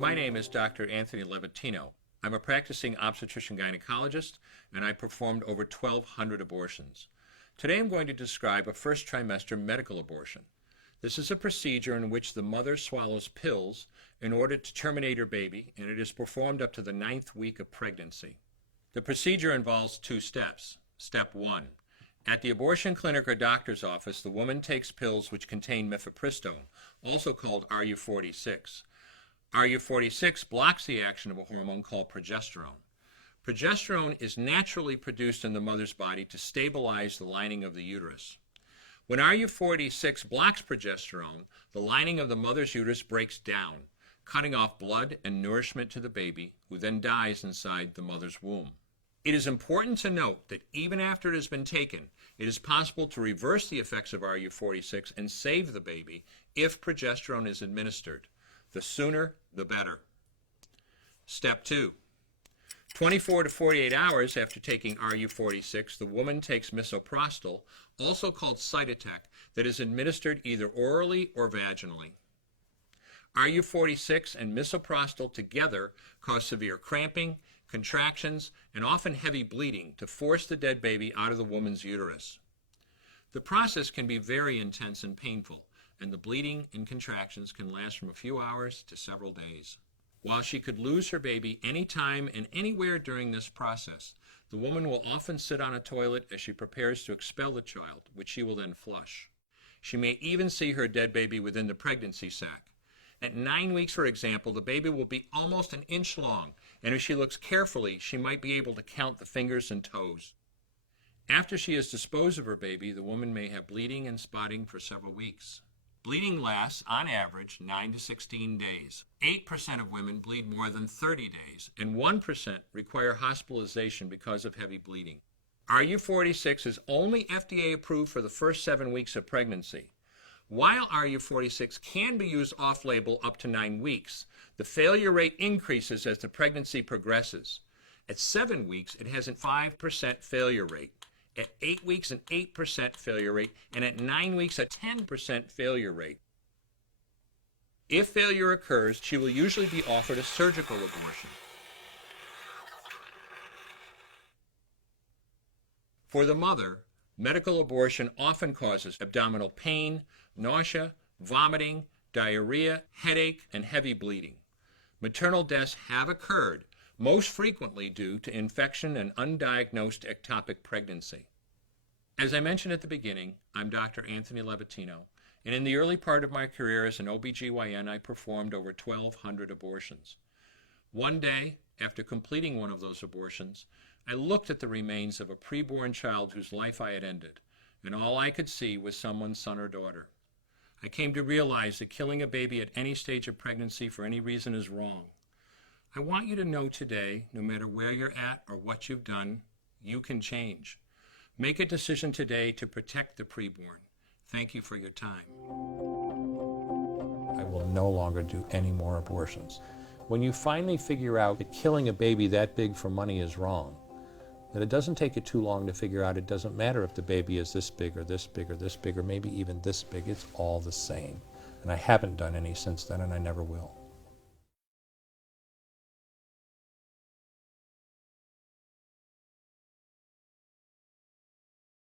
My name is Dr. Anthony Levatino. I'm a practicing obstetrician-gynecologist, and I performed over 1,200 abortions. Today I'm going to describe a first trimester medical abortion. This is a procedure in which the mother swallows pills in order to terminate her baby, and it is performed up to the 9th week of pregnancy. The procedure involves 2 steps. Step 1. At the abortion clinic or doctor's office, the woman takes pills which contain mifepristone, also called RU46. RU46 blocks the action of a hormone called progesterone. Progesterone is naturally produced in the mother's body to stabilize the lining of the uterus. When RU46 blocks progesterone, the lining of the mother's uterus breaks down, cutting off blood and nourishment to the baby, who then dies inside the mother's womb. It is important to note that even after it has been taken, it is possible to reverse the effects of RU46 and save the baby if progesterone is administered. The sooner, the better. Step 2. 24 to 48 hours after taking RU46, the woman takes misoprostol, also called Cytotec, that is administered either orally or vaginally. RU46 and misoprostol together cause severe cramping, contractions, and often heavy bleeding to force the dead baby out of the woman's uterus. The process can be very intense and painful, and the bleeding and contractions can last from a few hours to several days. While she could lose her baby anytime and anywhere during this process, the woman will often sit on a toilet as she prepares to expel the child, which she will then flush. She may even see her dead baby within the pregnancy sac. At 9 weeks, for example, the baby will be almost an inch long, and if she looks carefully, she might be able to count the fingers and toes. After she has disposed of her baby, the woman may have bleeding and spotting for several weeks. Bleeding lasts, on average, 9 to 16 days. 8% of women bleed more than 30 days, and 1% require hospitalization because of heavy bleeding. RU46 is only FDA approved for the first 7 weeks of pregnancy. While RU46 can be used off-label up to 9 weeks, the failure rate increases as the pregnancy progresses. At 7 weeks, it has a 5% failure rate. At 8 weeks, an 8% failure rate, and at 9 weeks, a 10% failure rate. If failure occurs, she will usually be offered a surgical abortion. For the mother, medical abortion often causes abdominal pain, nausea, vomiting, diarrhea, headache, and heavy bleeding. Maternal deaths have occurred, most frequently due to infection and undiagnosed ectopic pregnancy. As I mentioned at the beginning, I'm Dr. Anthony Levatino, and in the early part of my career as an OBGYN, I performed over 1,200 abortions. One day, after completing one of those abortions, I looked at the remains of a preborn child whose life I had ended, and all I could see was someone's son or daughter. I came to realize that killing a baby at any stage of pregnancy for any reason is wrong. I want you to know today, no matter where you're at or what you've done, you can change. Make a decision today to protect the preborn. Thank you for your time. I will no longer do any more abortions. When you finally figure out that killing a baby that big for money is wrong, that it doesn't take you too long to figure out it doesn't matter if the baby is this big or this big or this big or maybe even this big, it's all the same. And I haven't done any since then, and I never will.